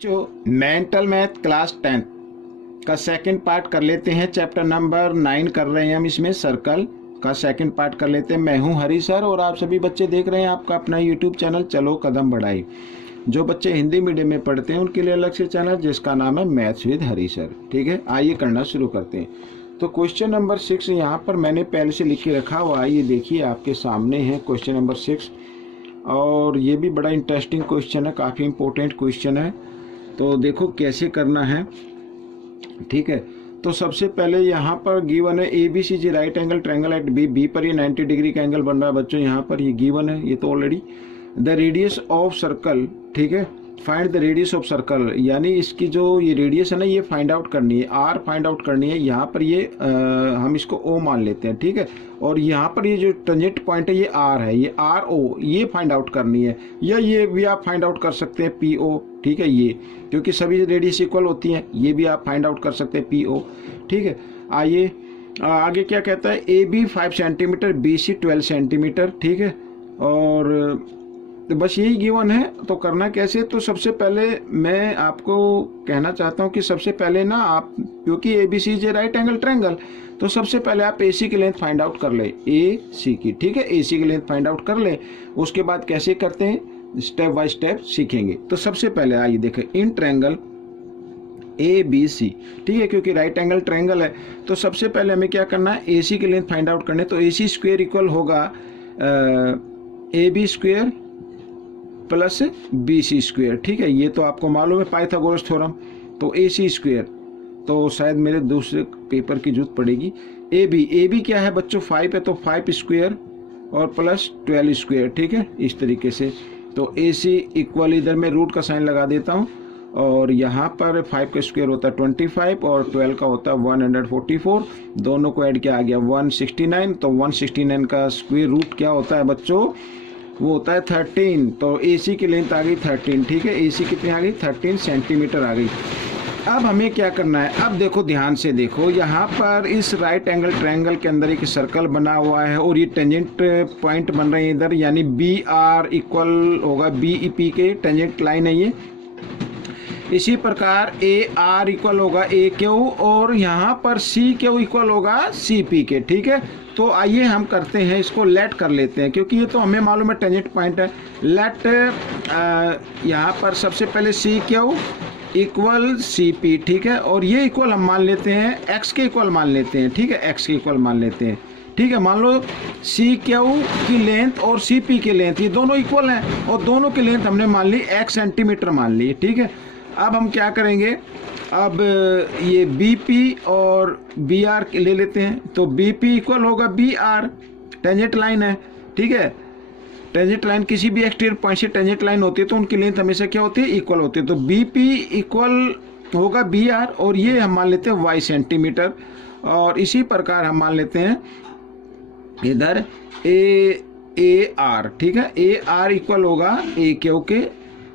जो mental math class 10 का second part कर लेते हैं। चैप्टर नंबर 9 कर रहे हैं हम, इसमें सर्कल का सेकंड पार्ट कर लेते हैं। मैं हूं हरी सर और आप सभी बच्चे देख रहे हैं आपका अपना यूट्यूब चैनल चलो कदम बढ़ाई। जो बच्चे हिंदी मीडियम में पढ़ते हैं उनके लिए अलग से चैनल जिसका नाम है मैथ्स विद हरी सर। ठीक है, आइए करना शुरू करते हैं। तो क्वेश्चन नंबर 6 यहाँ पर मैंने पहले से लिख के रखा हुआ है, ये देखिए आपके सामने है क्वेश्चन नंबर 6 और ये भी बड़ा इंटरेस्टिंग क्वेश्चन है, काफ़ी इंपॉर्टेंट क्वेश्चन है। तो देखो कैसे करना है। ठीक है, तो सबसे पहले यहाँ पर गिवन है ABCG right angle triangle at B पर ये 90 डिग्री का एंगल बन रहा है बच्चों। यहाँ पर ये गिवन है, ये तो already. The radius of circle, ठीक है, find the radius of circle, यानी इसकी जो ये रेडियस है ना ये फाइंड आउट करनी है, R फाइंड आउट करनी है। यहाँ पर ये हम इसको O मान लेते हैं, ठीक है। और यहाँ पर ये जो टेंजेंट पॉइंट है ये R है, ये RO ये फाइंड आउट करनी है, या ये भी आप फाइंड आउट कर सकते हैं PO, ठीक है। ये क्योंकि सभी रेडियस इक्वल होती हैं, ये भी आप फाइंड आउट कर सकते हैं PO, ठीक है। आइए आगे क्या कहता है, AB 5 सेंटीमीटर, BC 12 सेंटीमीटर, ठीक है। और तो बस यही गिवन है। तो करना कैसे, तो सबसे पहले मैं आपको कहना चाहता हूँ कि सबसे पहले ना आप, क्योंकि ABCG राइट एंगल ट्रायंगल, तो सबसे पहले आप AC की लेंथ फाइंड आउट कर ले, AC की, ठीक है। AC की लेंथ फाइंड आउट कर ले, उसके बाद कैसे करते हैं स्टेप बाय स्टेप सीखेंगे। तो सबसे पहले आइए देखें, इन ट्रायंगल ABC, ठीक है, क्योंकि राइट एंगल ट्रायंगल है तो सबसे पहले हमें क्या करना है, AC की लेंथ फाइंड आउट करनी है। तो AC स्क्वायर इक्वल होगा AB square plus BC square, ठीक है। ये तो आपको मालूम है पाइथागोरस थ्योरम। तो AC स्क्वायर, तो शायद मेरे दूसरे पेपर की जरूरत पड़ेगी। AB क्या है बच्चों, 5 है, तो 5 स्क्वायर और प्लस 12 स्क्वायर, ठीक है, इस तरीके से। तो AC इक्वल, इधर मैं रूट का साइन लगा देता हूँ, और यहाँ पर 5 का स्क्वायर होता है 25 और 12 का होता है 144, दोनों को ऐड किया आ गया 169। तो 169 का स्क्वायर रूट क्या होता है बच्चों, वो होता है 13। तो AC की लेंथ आ गई 13, ठीक है। AC कितनी आ गई, 13 सेंटीमीटर आ गई। अब हमें क्या करना है, अब देखो ध्यान से देखो, यहाँ पर इस राइट एंगल ट्रायंगल के अंदर एक सर्कल बना हुआ है और ये टेंजेंट पॉइंट बन रहे हैं इधर, यानी BR इक्वल होगा BEP के, टेंजेंट लाइन है ये। इसी प्रकार AR इक्वल होगा AQ और यहाँ पर CQ इक्वल होगा CP के, ठीक है। तो आइए हम करते हैं, इसको लेट कर लेते हैं, क्योंकि ये तो हमें मालूम है टेंजेंट पॉइंट है। लेट यहाँ पर सबसे पहले CQ इक्वल CP, ठीक है। और ये इक्वल हम मान लेते हैं X के इक्वल मान लेते हैं, ठीक है, X के इक्वल मान लेते हैं, ठीक है। मान लो CQ की लेंथ और CP की लेंथ ये दोनों इक्वल हैं और दोनों की लेंथ हमने मान ली X सेंटीमीटर मान ली, ठीक है। अब हम क्या करेंगे, अब ये BP और BR ले लेते हैं। तो BP इक्वल होगा BR, टेंजेंट लाइन है, ठीक है। टेंजेंट लाइन किसी भी एक्सटीरियर पॉइंट से टेंजेंट लाइन होती है तो उनकी लेंथ हमेशा क्या होती है, इक्वल होती है। तो BP इक्वल होगा BR और ये हम मान लेते हैं Y सेंटीमीटर। और इसी प्रकार हम मान लेते हैं इधर AR, ठीक है, AR इक्वल होगा AQ के,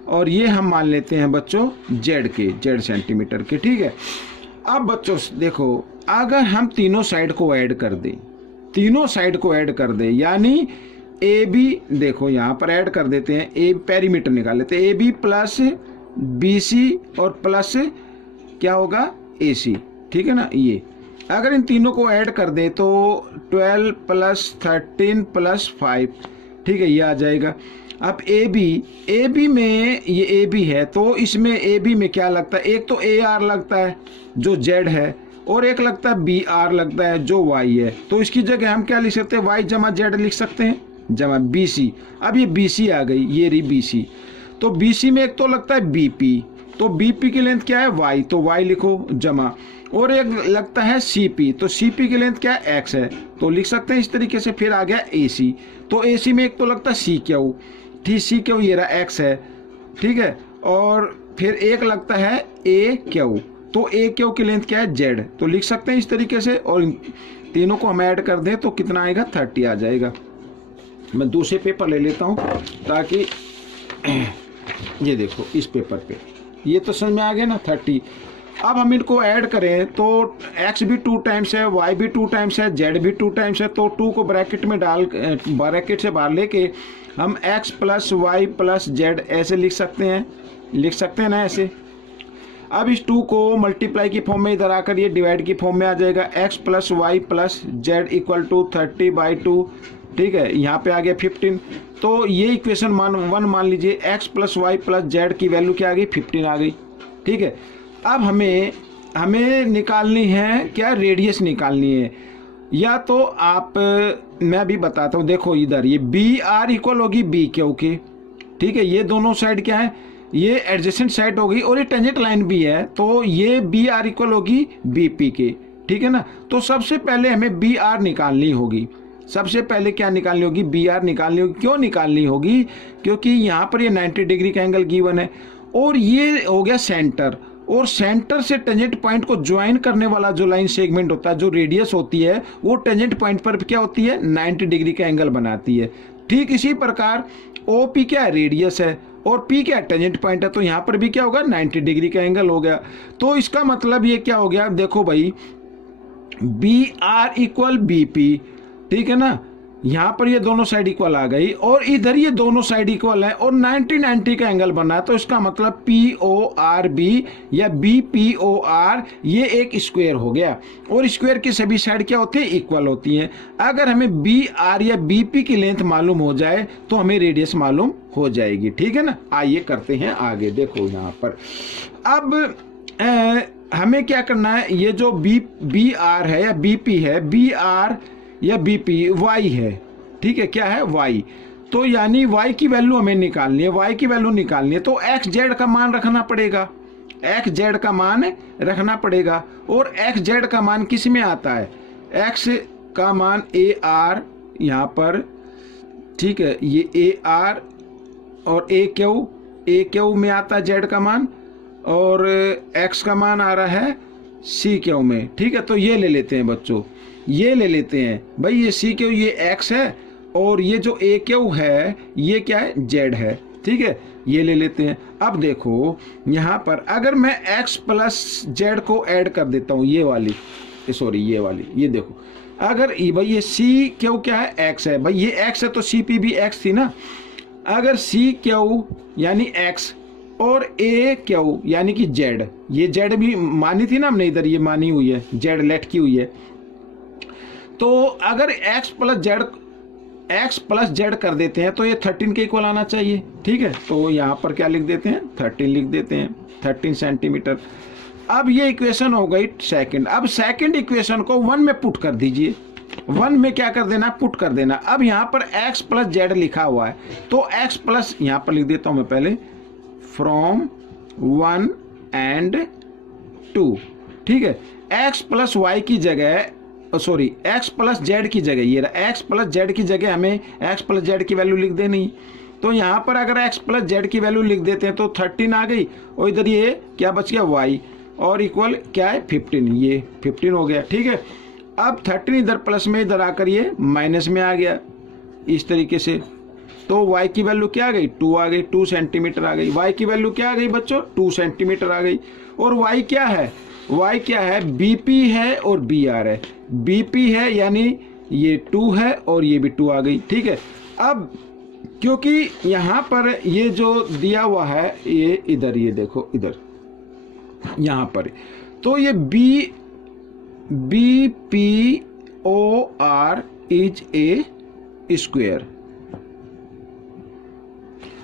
और ये हम मान लेते हैं बच्चों Z के, Z सेंटीमीटर के, ठीक है। अब बच्चों देखो, अगर हम तीनों साइड को ऐड कर दें, तीनों साइड को ऐड कर दें, यानी AB देखो यहाँ पर ऐड कर देते हैं, A पेरीमीटर निकाल लेते हैं, AB प्लस BC और प्लस क्या होगा AC, ठीक है ना। ये अगर इन तीनों को ऐड कर दें तो 12 प्लस 13 प्लस 5, ठीक है, ये आ जाएगा। अब AB में ये AB है तो इसमें AB में क्या लगता है, एक तो AR लगता है जो Z है और एक लगता है BR लगता है जो Y है। तो इसकी जगह हम क्या लिख सकते हैं, Y जमा Z लिख सकते हैं, जमा BC। अब ये BC आ गई, ये रही BC। तो BC में एक तो लगता है BP, तो BP की लेंथ क्या है Y, तो Y लिखो जमा, और एक लगता है CP, तो CP की लेंथ क्या है X है, तो लिख सकते हैं इस तरीके से। फिर आ गया AC, तो AC में एक तो लगता है CQ, ठीक, CQ ये रहा X है, ठीक है। और फिर एक लगता है AQ, तो AQ की लेंथ क्या है Z, तो लिख सकते हैं इस तरीके से। और इन तीनों को हम ऐड कर दें तो कितना आएगा, 30 आ जाएगा। मैं दूसरे पेपर ले लेता हूँ ताकि ये देखो इस पेपर पे ये तो समझ में आ गया ना 30। अब हम इनको ऐड करें तो x भी 2 टाइम्स है, y भी 2 टाइम्स है, z भी 2 टाइम्स है। तो 2 को ब्रैकेट में डाल, ब्रैकेट से बाहर लेके हम x plus Y plus Z ऐसे लिख सकते हैं ना ऐसे, अब इस 2 को मल्टीप्लाई की फॉर्म में इधर आकर ये डिवाइड की फॉर्म में आ जाएगा, x plus Y plus Z equal to 30/2, ठीक है, यहाँ पे आ गया 15। तो ये इक्वेशन वन मान लीजिए, x plus Y plus Z की वैल्यू क्या आ गई, 15 आ गई, ठीक है। अब हमें निकालनी है क्या, रेडियस निकालनी है। या तो आप, मैं अभी बताता हूँ, देखो इधर ये बी आर इक्वल होगी बी क्यू के, ठीक है, ये दोनों साइड क्या है, ये एडजेसेंट साइड होगी और ये टेंजेंट लाइन भी है, तो ये बी आर इक्वल होगी बी पी के, ठीक है ना। तो सबसे पहले हमें बी आर निकालनी होगी, सबसे पहले क्या निकालनी होगी, बी आर निकालनी होगी। क्यों निकालनी होगी, क्योंकि यहाँ पर ये 90 डिग्री का एंगल गिवन है और ये हो गया सेंटर, और सेंटर से टेंजेंट पॉइंट को ज्वाइन करने वाला जो लाइन सेगमेंट होता है, जो रेडियस होती है, वो टेंजेंट पॉइंट पर क्या होती है, 90 डिग्री का एंगल बनाती है। ठीक इसी प्रकार ओ पी क्या है, रेडियस है, और पी क्या है, टेंजेंट पॉइंट है, तो यहाँ पर भी क्या होगा, 90 डिग्री का एंगल हो गया। तो इसका मतलब ये क्या हो गया, देखो भाई, B R equal B P, ठीक है ना, यहाँ पर ये दोनों साइड इक्वल आ गई और इधर ये दोनों साइड इक्वल है और 90 का एंगल बना है, तो इसका मतलब पी ओ आर बी या बी पी ओ आर ये एक स्क्वायर हो गया, और स्क्वायर की सभी साइड क्या होती है, इक्वल होती हैं। अगर हमें बी आर या बी पी की लेंथ मालूम हो जाए तो हमें रेडियस मालूम हो जाएगी, ठीक है ना। आइए करते हैं आगे, देखो यहाँ पर अब हमें क्या करना है, ये जो बी आर है या बी पी है, बी आर या बी पी वाई है, ठीक है, क्या है, वाई, तो यानी वाई की वैल्यू हमें निकालनी है, वाई की वैल्यू निकालनी है, तो एक्स जेड का मान रखना पड़ेगा, एक्स जेड का मान रखना पड़ेगा। और एक्स जेड का मान किस में आता है, एक्स का मान ए आर यहाँ पर, ठीक है, ये ए आर और ए क्यू में आता है जेड का मान, और एक्स का मान आ रहा है सी क्यू में, ठीक है। तो ये ले लेते हैं बच्चों, ये ले लेते हैं भाई, ये सी क्यू ये एक्स है और ये जो ए क्यू है ये क्या है, जेड है, ठीक है, ये ले लेते हैं। अब देखो यहाँ पर अगर मैं एक्स प्लस जेड को ऐड कर देता हूँ, ये वाली, ये देखो, अगर भाई ये सी क्यू क्या है, एक्स है, भाई ये एक्स है तो सी पी भी एक्स थी ना। अगर सी क्यू यानी एक्स और ए क्यू यानी कि जेड, ये जेड भी मानी थी ना हमने, इधर ये मानी हुई है, जेड लेट की हुई है, तो अगर x प्लस जेड कर देते हैं तो ये 13 के इक्वल आना चाहिए, ठीक है। तो यहाँ पर क्या लिख देते हैं, 13 लिख देते हैं, 13 सेंटीमीटर। अब ये इक्वेशन हो गई सेकंड। अब सेकंड इक्वेशन को 1 में पुट कर दीजिए, 1 में क्या कर देना, पुट कर देना। अब यहाँ पर x प्लस जेड लिखा हुआ है, तो x प्लस, यहाँ पर लिख देता हूँ मैं पहले, फ्रॉम 1 and 2, ठीक है। x प्लस वाई की जगह, सॉरी, x प्लस जेड की जगह, ये x प्लस जेड की जगह हमें x प्लस जेड की वैल्यू लिख देनी। तो यहाँ पर अगर x प्लस जेड की वैल्यू लिख देते हैं तो 13 आ गई, और इधर ये क्या बच गया, y, और इक्वल क्या है, 15, ये 15 हो गया, ठीक है। अब 13 इधर प्लस में, इधर आकर ये माइनस में आ गया इस तरीके से, तो y की वैल्यू क्या आ गई, 2 आ गई, 2 सेंटीमीटर आ गई। y की वैल्यू क्या आ गई बच्चों, 2 सेंटीमीटर आ गई। और y क्या है, BP है और BR है, BP है यानी ये 2 है और ये भी 2 आ गई, ठीक है। अब क्योंकि यहाँ पर ये जो दिया हुआ है, ये इधर, ये देखो इधर यहाँ पर, तो ये BPOR इज ए स्क्वायर।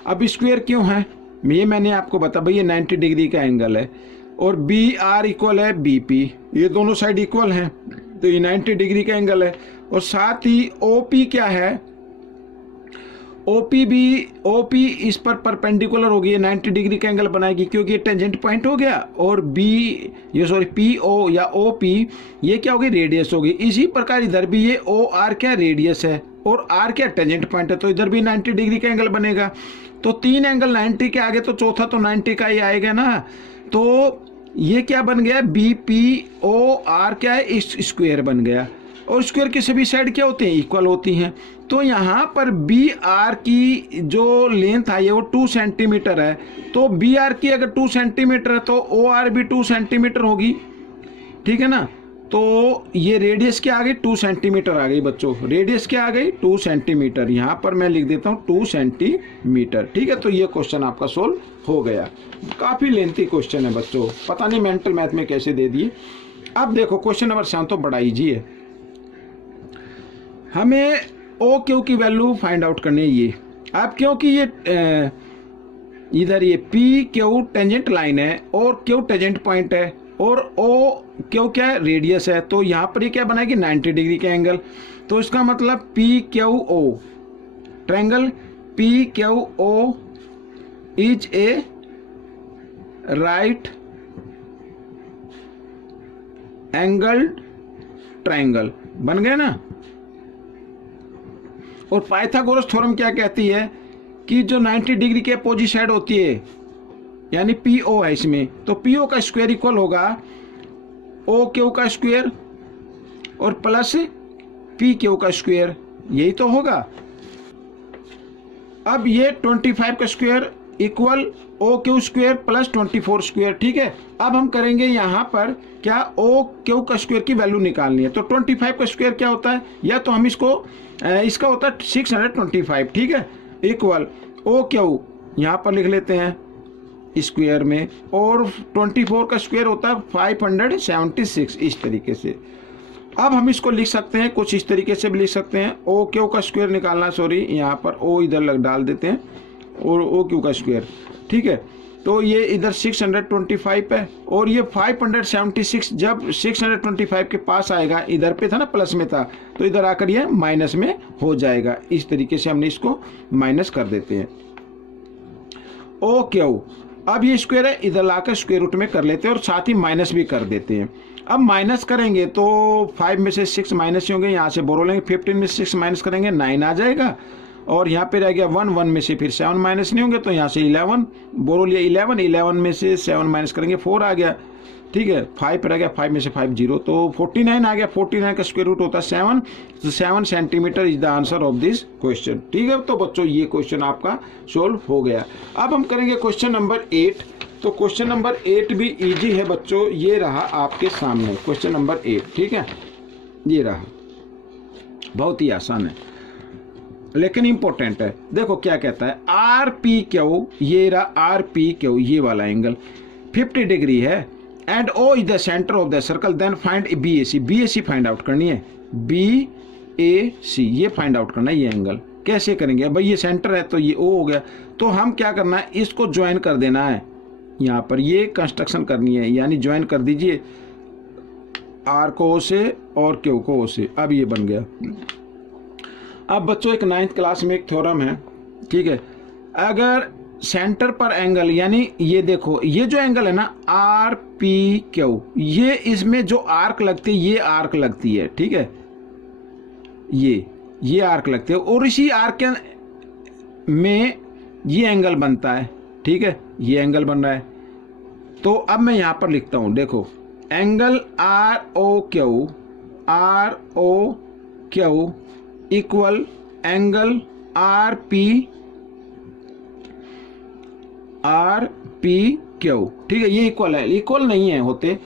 अब स्क्वायर क्यों है, ये मैंने आपको बताया भाई, ये 90 डिग्री का एंगल है और बी आर इक्वल है बी पी, ये दोनों साइड इक्वल हैं, तो ये 90 डिग्री का एंगल है। और साथ ही ओ पी क्या है, ओ पी इस पर परपेंडिकुलर होगी, ये 90 डिग्री का एंगल बनाएगी क्योंकि ये टेंजेंट पॉइंट हो गया, और पी ओ या ओ पी ये क्या होगी, रेडियस होगी। इसी प्रकार इधर भी ये ओ आर क्या रेडियस है और आर क्या टेंजेंट पॉइंट है, तो इधर भी 90 डिग्री का एंगल बनेगा। तो 3 एंगल 90 के आगे तो चौथा तो 90 का ही आएगा ना। तो ये क्या बन गया, BPOR क्या है, इस स्क्वायर बन गया, और स्क्वायर की सभी साइड क्या होती हैं, इक्वल होती हैं। तो यहाँ पर BR की जो लेंथ आई है वो 2 सेंटीमीटर है, तो BR की अगर 2 सेंटीमीटर है तो OR भी 2 सेंटीमीटर होगी, ठीक है ना। तो ये रेडियस क्या आ गई 2 सेंटीमीटर आ गई बच्चों, रेडियस क्या आ गई 2 सेंटीमीटर, यहाँ पर मैं लिख देता हूँ 2 सेंटीमीटर। ठीक है, तो ये क्वेश्चन आपका सोल्व हो गया। काफ़ी लेंथी क्वेश्चन है बच्चों, पता नहीं मेंटल मैथ में कैसे दे दिए। अब देखो क्वेश्चन नंबर 7 तो बड़ा इजी है, हमें ओ क्यू की वैल्यू फाइंड आउट करनी है। ये अब क्योंकि ये इधर ये पी क्यू टेंजेंट लाइन है और क्यू टेंजेंट पॉइंट है और ओ क्यू क्या है रेडियस है, तो यहाँ पर ये क्या बनाएगी 90 डिग्री का एंगल। तो इसका मतलब P Q O triangle P Q O is a right angle triangle, बन गया ना। और पाइथागोरस थ्योरम क्या कहती है कि जो 90 डिग्री के अपोजिट साइड होती है यानी पी ओ है इसमें, तो पी ओ का स्क्वायर इक्वल होगा ओ क्यू का स्क्वायर और प्लस पी क्यू का स्क्वायर, यही तो होगा। अब ये 25 का square equal O Q square plus 24 square. ठीक है, अब हम करेंगे यहाँ पर क्या ओ क्यू का स्क्वायर की वैल्यू निकालनी है। तो 25 का स्क्वायर क्या होता है, या तो हम इसका होता है 625। ठीक है, इक्वल ओ क्यू यहाँ पर लिख लेते हैं स्क्वायर में, और 24 का स्क्वायर होता है 576, इस तरीके से। अब हम इसको लिख सकते हैं कुछ इस तरीके से भी लिख सकते हैं, ओ क्यू का स्क्वायर निकालना, सॉरी यहाँ पर ओ इधर डाल देते हैं और ओ क्यू का स्क्वायर। ठीक है, तो ये इधर 625 है और ये 576 जब 625 के पास आएगा, इधर पे था ना प्लस में था, तो इधर आकर ये माइनस में हो जाएगा। इस तरीके से हमने इसको माइनस कर देते हैं ओ क्यू। अब ये स्क्वायर है, इधर लाकर स्क्वायर रूट में कर लेते हैं और साथ ही माइनस भी कर देते हैं। अब माइनस करेंगे तो 5 में से 6 माइनस ही होंगे, यहाँ से बोरो लेंगे, 15 में से 6 माइनस करेंगे 9 आ जाएगा, और यहाँ पे रह गया 1 में से फिर 7 माइनस नहीं होंगे, तो यहाँ से 11 बोरो लिया, 11 में से 7 माइनस करेंगे 4 आ गया। ठीक है, 5 रह गया, 5 में से 5 0, तो 49 आ गया। 49 का स्क्वायर रूट होता है 7, तो 7 centimetre is the answer of this question. ठीक है, तो बच्चों ये क्वेश्चन आपका सोल्व हो गया। अब हम करेंगे क्वेश्चन नंबर 8। तो क्वेश्चन नंबर 8 भी इजी है बच्चों, ये रहा आपके सामने क्वेश्चन नंबर 8। ठीक है, ये रहा, बहुत ही आसान है लेकिन इंपॉर्टेंट है। देखो क्या कहता है, आर पी क्यू, ये रहा आर पी क्यू, ये वाला एंगल 50 डिग्री है and O is the centre of the circle, then find B A C. B A C find out करनी है, बी ए सी ये फाइंड आउट करना है। ये एंगल कैसे करेंगे भाई, ये सेंटर है तो ये ओ हो गया, तो हम क्या करना है, इसको ज्वाइन कर देना है, यहाँ पर ये कंस्ट्रक्शन करनी है, यानी ज्वाइन कर दीजिए आर को ओ से और क्यू को ओ से। अब ये बन गया। अब बच्चों एक 9th क्लास में एक थ्योरम है, ठीक है, अगर सेंटर पर एंगल, यानी ये देखो ये जो एंगल है ना आर पी क्यू, ये इसमें जो आर्क लगती है ये आर्क लगती है। ठीक है, ये आर्क लगती है और इसी आर्क के में ये एंगल बनता है। ठीक है, ये एंगल बन रहा है। तो अब मैं यहां पर लिखता हूं, देखो angle R O Q equal angle R P Q. ठीक है, ये इक्वल है, इक्वल नहीं है होते।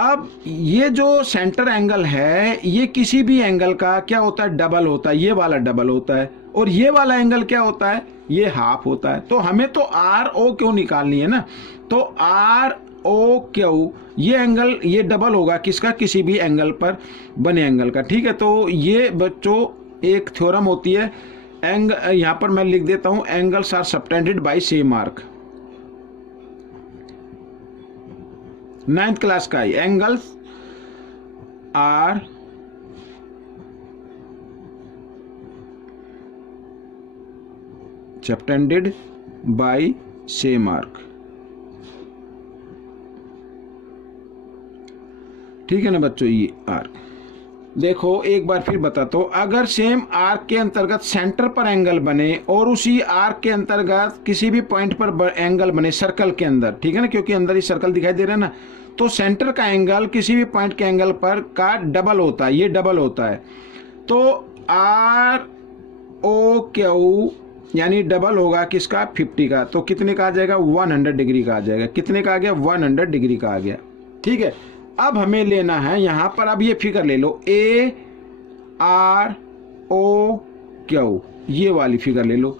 अब ये जो सेंटर एंगल है ये किसी भी एंगल का क्या होता है, डबल होता है, ये वाला डबल होता है, और ये वाला एंगल क्या होता है, ये हाफ होता है। तो हमें तो आर ओ क्यू निकालनी है ना, तो आर ओ क्यू ये एंगल ये डबल होगा किसका, किसी भी एंगल पर बने एंगल का। ठीक है, तो ये बच्चों एक थ्योरम होती है, यहां पर मैं लिख देता हूं, angles are subtended by same arc. 9th class का ही, angles are subtended by same arc. ठीक है ना बच्चों, ये आर्क देखो एक बार फिर बताता हूं, अगर सेम आर्क के अंतर्गत सेंटर पर एंगल बने और उसी आर्क के अंतर्गत किसी भी पॉइंट पर एंगल बने सर्कल के अंदर, ठीक है ना, क्योंकि अंदर ही सर्कल दिखाई दे रहा है ना, तो सेंटर का एंगल किसी भी पॉइंट के एंगल पर का डबल होता है, ये डबल होता है। तो आर ओ क्यू यानी डबल होगा किसका, 50 का, तो कितने का आ जाएगा, 100 डिग्री का आ जाएगा। कितने का आ गया, 100 डिग्री का आ गया। ठीक है, अब हमें लेना है यहाँ पर, अब ये फिगर ले लो, ए आर ओ क्यू, ये वाली फिगर ले लो,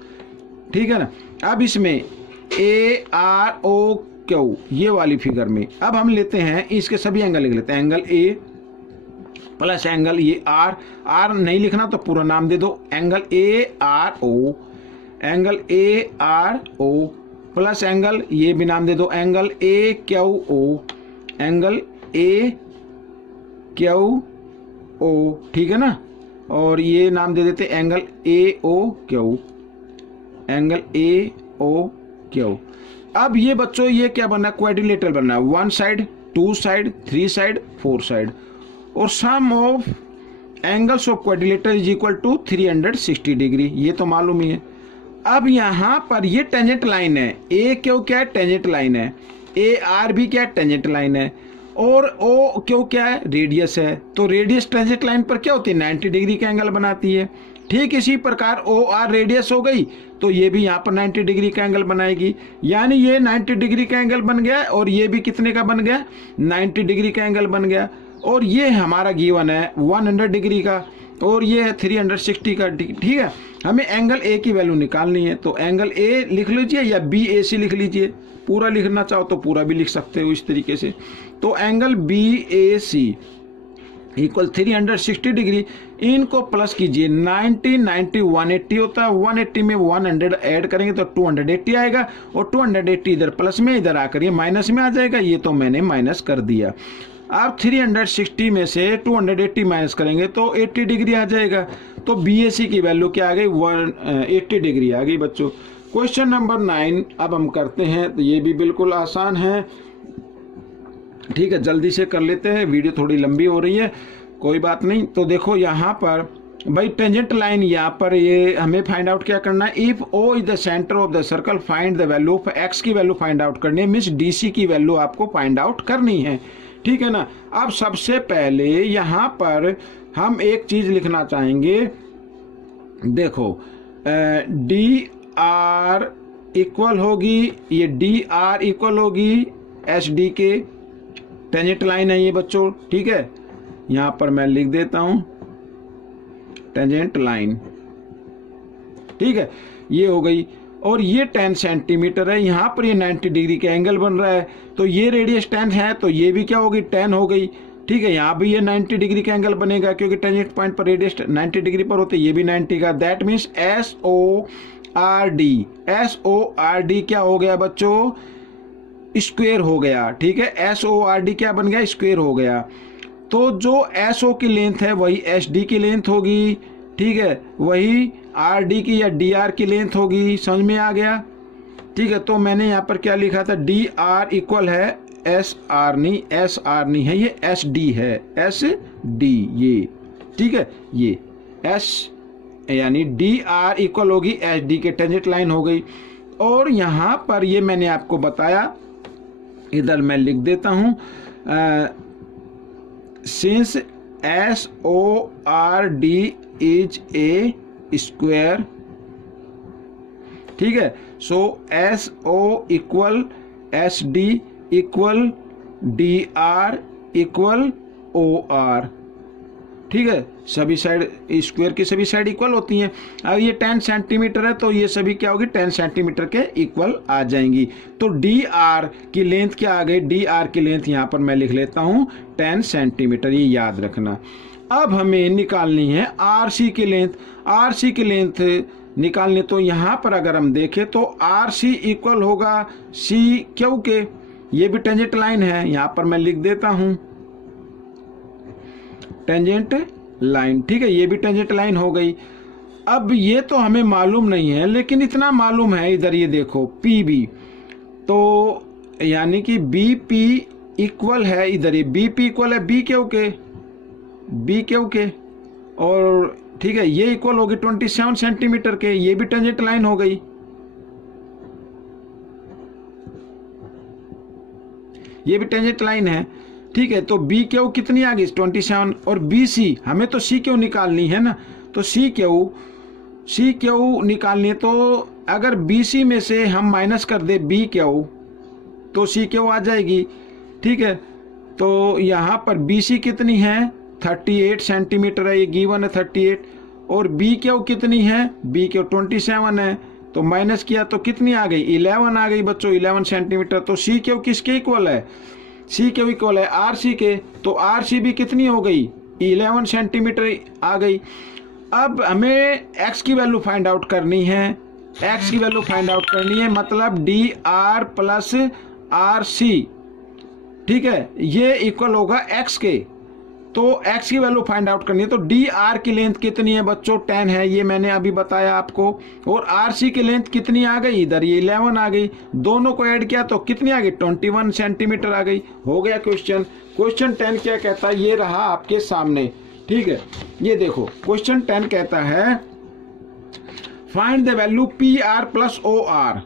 ठीक है ना। अब इसमें ए आर ओ क्यू, ये वाली फिगर में अब हम लेते हैं इसके सभी एंगल लिख लेते हैं। एंगल ए प्लस एंगल ये आर, आर नहीं लिखना तो पूरा नाम दे दो, angle A R O, angle A R O plus angle ये भी नाम दे दो, angle A Q O, angle A Q O, ठीक है ना। और ये नाम दे देते angle A O Q, angle A O Q. अब ये बच्चों ये क्या बनना है, क्वाड्रिलेटरल बनना है, 1 साइड 2 साइड 3 साइड 4 साइड, और sum of angles of quadrilateral is equal to 360 degree, ये तो मालूम ही है। अब यहाँ पर ये टेंजेंट लाइन है, ए क्यू क्या है, टेंजेंट लाइन है, ए आर भी क्या है, टेंजेंट लाइन है, और ओ क्यू क्या है, रेडियस है। तो रेडियस टेंजेंट लाइन पर क्या होती है, 90 डिग्री का एंगल बनाती है। ठीक इसी प्रकार ओ आर रेडियस हो गई तो ये भी यहाँ पर 90 डिग्री का एंगल बनाएगी, यानी ये 90 डिग्री का एंगल बन गया और ये भी कितने का बन गया, 90 डिग्री का एंगल बन गया। और ये हमारा गिवन है 100 डिग्री का और ये है 360 का, ठीक है। हमें एंगल ए की वैल्यू निकालनी है, तो एंगल ए लिख लीजिए या बी ए सी लिख लीजिए, पूरा लिखना चाहो तो पूरा भी लिख सकते हो इस तरीके से। तो angle B A C equal 360 degree, इनको प्लस कीजिए, 90 90 180 होता है, 180 में 100 ऐड करेंगे तो 280 आएगा, और 280 इधर प्लस में इधर आकर ये माइनस में आ जाएगा, ये तो मैंने माइनस कर दिया। अब 360 में से 280 माइनस करेंगे तो 80 डिग्री आ जाएगा, तो BAC की वैल्यू क्या आ गई, 180 डिग्री आ गई बच्चों। क्वेश्चन नंबर 9 अब हम करते हैं, तो ये भी बिल्कुल आसान है, ठीक है, जल्दी से कर लेते हैं, वीडियो थोड़ी लंबी हो रही है, कोई बात नहीं। तो देखो यहाँ पर भाई टेंजेंट लाइन, यहाँ पर ये हमें फाइंड आउट क्या करना है, if O is the centre of the circle find the value of x की वैल्यू फाइंड आउट करनी है, मीन्स DC की वैल्यू आपको फाइंड आउट करनी है, ठीक है ना। अब सबसे पहले यहाँ पर हम एक चीज लिखना चाहेंगे, देखो DR इक्वल होगी, ये DR इक्वल होगी SD के, टेंजेंट लाइन है ये बच्चों, ठीक है। यहाँ पर मैं लिख देता हूँ टेंजेंट लाइन, ठीक है, ये हो गई। और ये 10 सेंटीमीटर है, यहाँ पर ये 90 डिग्री का एंगल बन रहा है, तो ये रेडियस 10 है, तो ये भी क्या होगी, 10 हो गई, ठीक है। यहाँ भी ये 90 डिग्री का एंगल बनेगा क्योंकि टेंजेंट पॉइंट पर रेडियस 90 डिग्री पर होते, ये भी 90 का, दैट मीन्स SORD क्या हो गया बच्चों, स्क्वायर हो गया, ठीक है। SORD क्या बन गया, स्क्वायर हो गया। तो जो SO की लेंथ है वही SD की लेंथ होगी, ठीक है, वही RD की या DR की लेंथ होगी, समझ में आ गया, ठीक है। तो मैंने यहाँ पर क्या लिखा था, DR इक्वल है SR नहीं है, ये SD है, SD ये, ठीक है, ये S यानी DR इक्वल होगी SD के, टेंजेंट लाइन हो गई। और यहाँ पर ये मैंने आपको बताया, इधर मैं लिख देता हूँ, since SORD is a square, ठीक है, सो SO equal SD equal DR equal OR, ठीक है, सभी साइड स्क्वायर की सभी साइड इक्वल होती हैं। अब ये 10 सेंटीमीटर है तो ये सभी क्या होगी, 10 सेंटीमीटर के इक्वल आ जाएंगी। तो DR की लेंथ क्या आ गई, DR की लेंथ यहाँ पर मैं लिख लेता हूँ 10 सेंटीमीटर, ये याद रखना। अब हमें निकालनी है RC की लेंथ, RC की लेंथ निकालनी, तो यहाँ पर अगर हम देखें तो RC इक्वल होगा CQ के, ये भी टेंजेंट लाइन है, यहाँ पर मैं लिख देता हूँ टेंजेंट लाइन, ठीक है, ये भी टेंजेंट लाइन हो गई। अब ये तो हमें मालूम नहीं है, लेकिन इतना मालूम है, इधर ये देखो PB, तो यानी कि BP इक्वल है, इधर ये BP इक्वल है BQ के, और ठीक है, ये इक्वल होगी 27 सेंटीमीटर के, ये भी टेंजेंट लाइन हो गई, ये भी टेंजेंट लाइन है, ठीक है। तो BQ कितनी आ गई, 27, और BC, हमें तो CQ निकालनी है ना, तो CQ निकालनी है, तो अगर BC में से हम माइनस कर दे BQ तो CQ आ जाएगी, ठीक है। तो यहाँ पर BC कितनी है 38 सेंटीमीटर है, ये गिवन है 38, और BQ कितनी है, BQ 27 है, तो माइनस किया तो कितनी आ गई 11 आ गई बच्चों, 11 सेंटीमीटर। तो CQ किसके इक्वल है, CQ इक्वल है RC के, तो RC भी कितनी हो गई 11 सेंटीमीटर आ गई। अब हमें x की वैल्यू फाइंड आउट करनी है, x की वैल्यू फाइंड आउट करनी है, मतलब DR प्लस RC, ठीक है, ये इक्वल होगा x के। तो x की वैल्यू फाइंड आउट करनी है, तो DR की लेंथ कितनी है बच्चों 10 है, ये मैंने अभी बताया आपको, और RC की लेंथ कितनी आ गई इधर, ये 11 आ गई, दोनों को ऐड किया तो कितनी आ गई 21 सेंटीमीटर आ गई। हो गया क्वेश्चन। क्वेश्चन 10 क्या कहता है, ये रहा आपके सामने, ठीक है, ये देखो क्वेश्चन 10 कहता है find the value PR plus OR,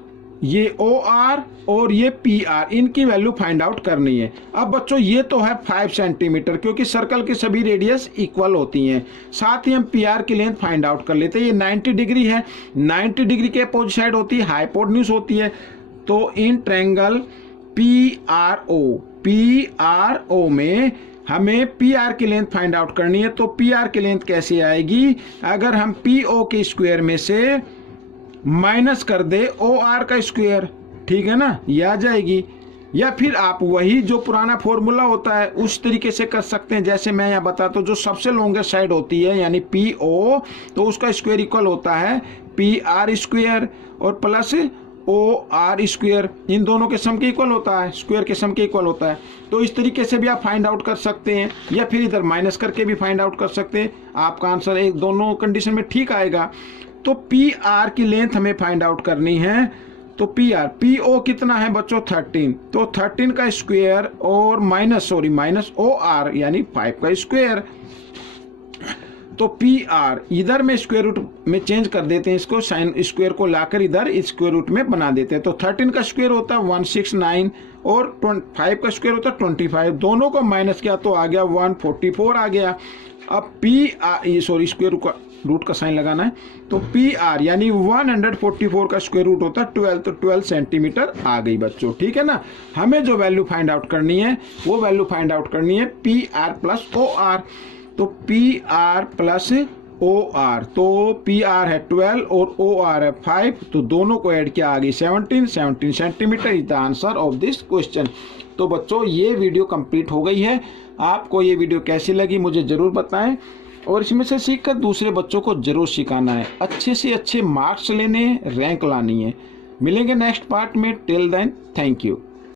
ये OR और ये PR, इनकी वैल्यू फाइंड आउट करनी है। अब बच्चों ये तो है 5 सेंटीमीटर, क्योंकि सर्कल की सभी रेडियस इक्वल होती हैं। साथ ही हम PR की लेंथ फाइंड आउट कर लेते हैं। ये 90 डिग्री है, 90 डिग्री के अपोजिट साइड होती है, हाइपोटेन्यूज होती है। तो इन ट्रायंगल PRO में हमें PR की लेंथ फाइंड आउट करनी है। तो PR की लेंथ कैसे आएगी, अगर हम PO के स्क्वायर में से माइनस कर दे OR का स्क्वायर, ठीक है ना, ये आ जाएगी। या फिर आप वही जो पुराना फॉर्मूला होता है उस तरीके से कर सकते हैं, जैसे मैं यहाँ बताता हूँ, जो सबसे लॉन्गेस्ट साइड होती है यानी PO, तो उसका स्क्वायर इक्वल होता है PR स्क्वायर और प्लस OR स्क्वायर, इन दोनों के सम के इक्वल होता है, स्क्वायर के सम के इक्वल होता है। तो इस तरीके से भी आप फाइंड आउट कर सकते हैं, या फिर इधर माइनस करके भी फाइंड आउट कर सकते हैं। आपका आंसर एक दोनों कंडीशन में ठीक आएगा। तो PR की लेंथ हमें फाइंड आउट करनी है। तो PO कितना है बच्चों 13, तो 13 का स्क्वायर और माइनस OR यानी 5 का स्क्वायर। तो PR इधर में स्क्वायर रूट में चेंज कर देते हैं, इसको साइन स्क्वायर को लाकर इधर स्क्वायर रूट में बना देते हैं। तो 13 का स्क्वायर होता है 169 और 5 का स्क्वायर होता है 25, दोनों को माइनस किया तो आ गया 144 आ गया। अब स्क्वायर रूट का साइन लगाना है, तो PR यानी 144 का स्क्वायर रूट होता है 12, तो 12 सेंटीमीटर आ गई बच्चों, ठीक है ना। हमें जो वैल्यू फाइंड आउट करनी है वो वैल्यू फाइंड आउट करनी है PR प्लस OR। तो PR प्लस OR, तो PR है 12 और OR है 5, तो दोनों को ऐड किया आ गई 17 centimetre is the answer of this question. तो बच्चों ये वीडियो कंप्लीट हो गई है। आपको ये वीडियो कैसी लगी मुझे ज़रूर बताएं, और इसमें से सीखकर दूसरे बच्चों को ज़रूर सिखाना है। अच्छे से अच्छे मार्क्स लेने हैं, रैंक लानी है। मिलेंगे नेक्स्ट पार्ट में, टिल देन थैंक यू।